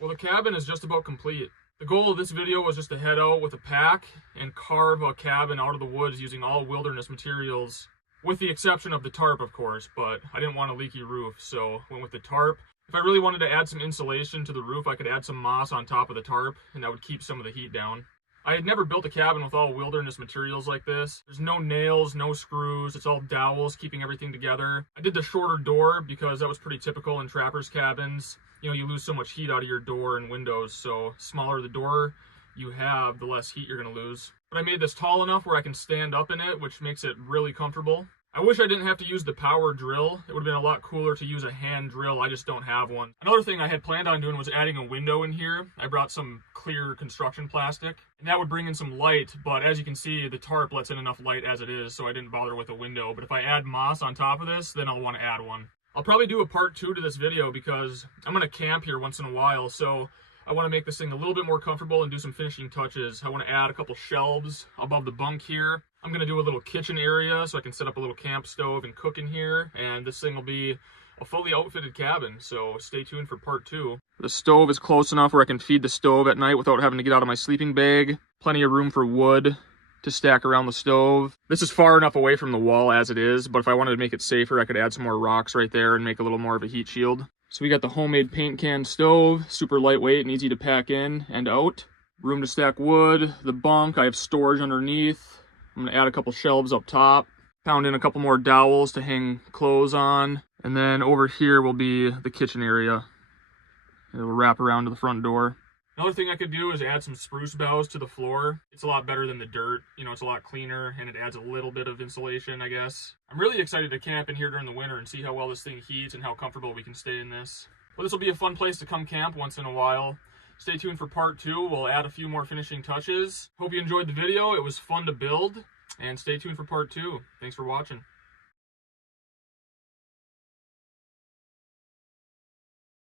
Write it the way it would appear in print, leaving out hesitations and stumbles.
Well, the cabin is just about complete. The goal of this video was just to head out with a pack and carve a cabin out of the woods using all wilderness materials, with the exception of the tarp, of course, but I didn't want a leaky roof, so went with the tarp. If I really wanted to add some insulation to the roof, I could add some moss on top of the tarp, and that would keep some of the heat down. I had never built a cabin with all wilderness materials like this. There's no nails, no screws, it's all dowels keeping everything together. I did the shorter door because that was pretty typical in trappers' cabins. You know, you lose so much heat out of your door and windows, so smaller the door you have, the less heat you're gonna lose. But I made this tall enough where I can stand up in it, which makes it really comfortable. I wish I didn't have to use the power drill. It would have been a lot cooler to use a hand drill. I just don't have one. Another thing I had planned on doing was adding a window in here. I brought some clear construction plastic, and that would bring in some light, but as you can see, the tarp lets in enough light as it is, so I didn't bother with a window. But if I add moss on top of this, then I'll want to add one. I'll probably do a part 2 to this video because I'm going to camp here once in a while, so I want to make this thing a little bit more comfortable and do some finishing touches. I want to add a couple shelves above the bunk here. I'm going to do a little kitchen area so I can set up a little camp stove and cook in here, and this thing will be a fully outfitted cabin, so stay tuned for part 2. The stove is close enough where I can feed the stove at night without having to get out of my sleeping bag. Plenty of room for wood to stack around the stove. This is far enough away from the wall as it is, but if I wanted to make it safer, I could add some more rocks right there and make a little more of a heat shield. So we got the homemade paint can stove, super lightweight and easy to pack in and out. Room to stack wood, the bunk, I have storage underneath. I'm gonna add a couple shelves up top, pound in a couple more dowels to hang clothes on, and then over here will be the kitchen area. It'll wrap around to the front door. Another thing I could do is add some spruce boughs to the floor. It's a lot better than the dirt. You know, it's a lot cleaner and it adds a little bit of insulation, I guess. I'm really excited to camp in here during the winter and see how well this thing heats and how comfortable we can stay in this. Well, this will be a fun place to come camp once in a while. Stay tuned for part 2. We'll add a few more finishing touches. Hope you enjoyed the video. It was fun to build, and stay tuned for part 2. Thanks for watching.